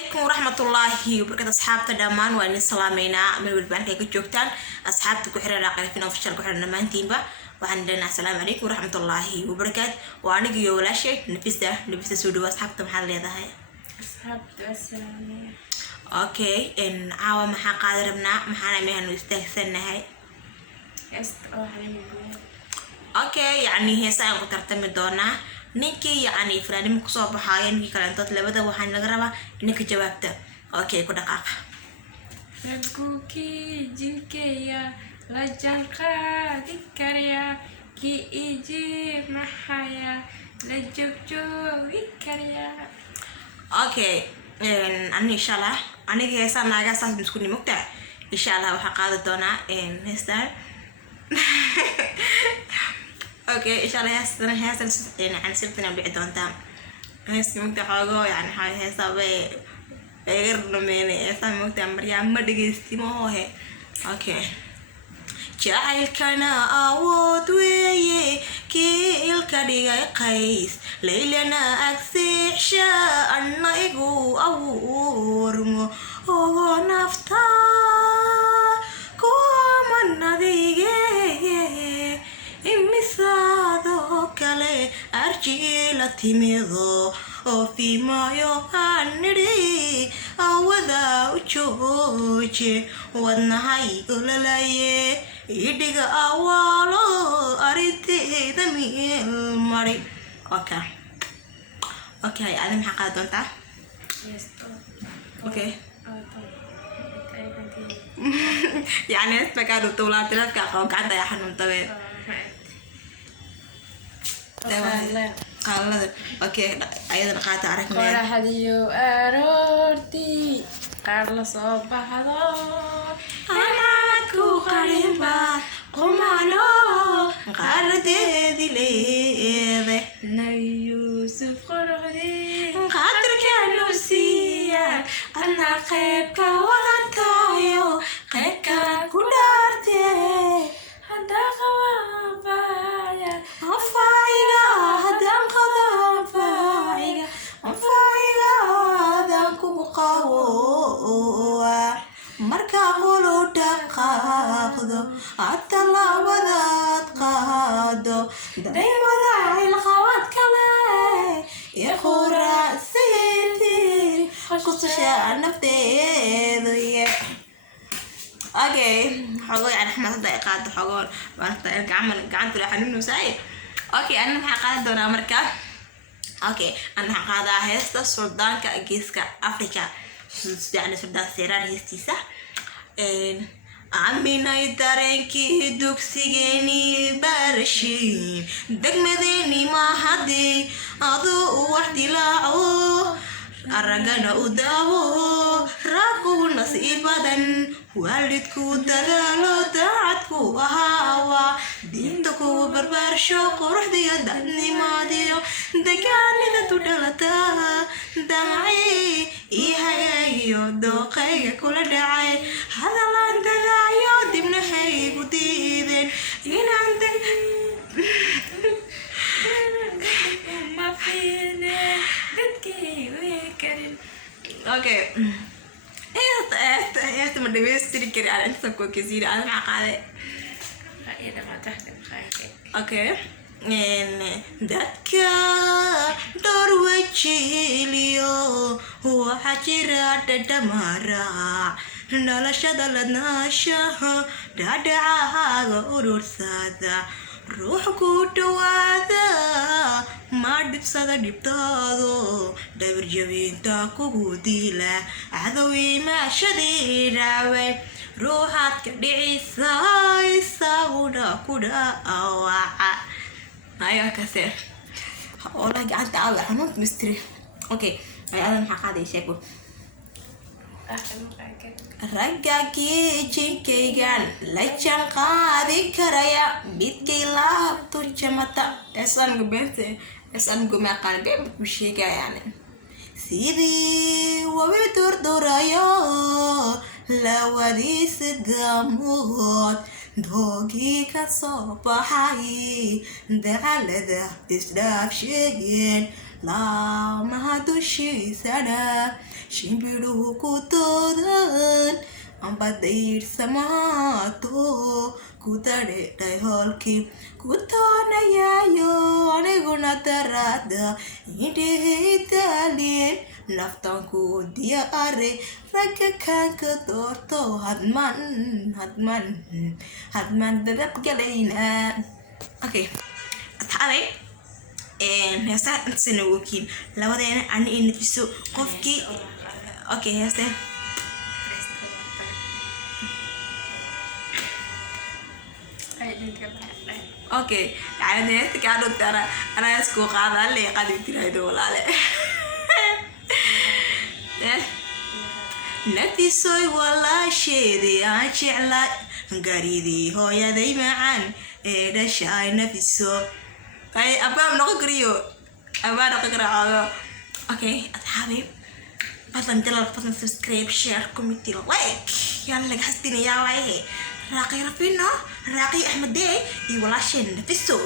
عليكم ورحمة الله وبركاته أصحابتا دامان وأني سلامينا من والبان كي كجوجتان أصحابتا كحرة راقنا فينا وفشل كحرة نمانتين با وعن لنا السلام عليكم ورحمة الله وبركاته وأنا جيو ولا شيء نفسته سودو أصحابتا محل هذا هاي أصحابتا السلامية. أوكي إن عاوة محا قادرنا محانا مهنو يستهسلنا هاي أوكي يعني هي ساعة قترتمي دونا ninkii yani fanaanimo kusoo baxaaya ninkii kalantood labada waxaan laga rabaa ninka jawaabta okay ku dhaqaaqa Raguki jinkeya la janqaadi karya ki iji maxaya la jogjoogi karya okay ani inshallah aniga heesaan naaga saas isku nimogta inshallah waxaan qaadi doonaa heestaan اوكي ان شاء الله هسه يعني عن سبتنا بعدون تام هسه مقطع حاجه يعني هاي هسه غير لميني هسه مقطع مريم ما دغيستي ما هو هي اوكي jacaylkana awood weeye kii ilka dhigay qays laylana agseexsha anna igu abuurmo oo nafta kumanadiige imisaado kale arjila timido oo fiimayo hanidhi awada ujooje wadnahay ololaye idhiga awaalo arinteeda meel mari okay adi maxaa qaadi doontaa okay يعني اسمك قاعد طولات ثلاث كاقو قاعد يا حنون طويل قال اوكي ايضا قاعد اعرف qoraxdiyo aroortii qaar la soo baxdo anaadku qarinba qumano qaaradeedi leede nabi yuusuf quruxdii qadarkaanu siiya ana qaybka wadantayo qaybka ku dhaarte hadda qawaabaya afaiga haddaan qado afaiga haddaan kugu qawowa marka qulu dhaqaaqdo hata labadaad qaado daymada ilqabad kale iyo quraasiintii kusasha nafteedu اوكي حقول يعني احنا هدا قاعد حقول وانت قعدت لحنون ساي اوكي انا حقاد دونا مركا اوكي انا حقادا هيستا سودان كاجيسكا افريكا يعني سودان سيرار هيستيسا عمينا يدارنكي دوكسيجيني بارشين دقمديني ما حدي اضو وحدي لاعو aragana u daawo raabku nasiibadan waalidku dadaalo daacadku ahaawa diinta kuwa barbaarsho quruxdiyo dadnimaadiyo degaanida tu dhalata damacii ii hagaagiyo dooqayga kula dhacay hadalaan dagaayo dibnahaygu diideen inaan اوكي ايه ما دبستري كري على انت كوكيزير انا معقاده اذا ما تحكي بخير اوكي dadka dorwajiliyo waxa jira dhadhamara noloshada ladnaashaha dhadhacaaga urursada ruux ku dhawaada ma dhibsada dhibtaado dhawr jabinta kugu diila cadowii maashadii dhaaway ruuxaad ka dhicisa isaguna ku dhaawaca ayaa kase ola gacanta aawa xanuun mistri okay ay adan maxaa qaaday sheeko raggagii jinkaygan la janqaadi karaya midkay laabtu jamata esan gumaqaan been ku sheegayaan sidii wabi durdurayo lawadiisa damood doogii ka soo baxay dacalada isdhaaf sheegeen laamaha dushiisana shimbiruhu ku doodan amba dayrsamaato ku dadhedhay hoolkii ku toonayaayo aniguna daraada indhehaytaalien naftan ku diyaare ragga kaanka doorto hadman dadabgalayna. Okay, asxaabay heestaan intasana wokiin labadeena ani iyo nafiso qofkii. Okay, heestaan okay يعني هيك قاعدة ترى أنا أسكو قاعدة اللي قاعدة ترى ولا لا نفسي ولا شيء أشعل قريدي هو يدي معان إذا شاي نفسه أي أبغى نقريو أبغى نقرأ. أوكي أصحابي فضلا تلا فضلا سبسكرايب شير كومنتي لايك يلا حسيتني يا واي راقي رفينا راقي أحمد دي يولاشين نفسه.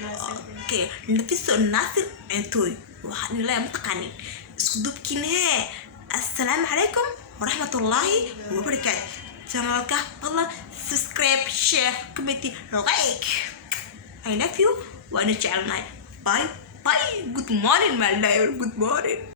أوكي نفسه الناصر أنتوي وحن لا متقنين اسكدوب كنها. السلام عليكم ورحمة الله وبركاته. channel ka fadlan subscribe share comment like. I love you waana jecelnahay. Bye bye. Good morning my love. Good morning.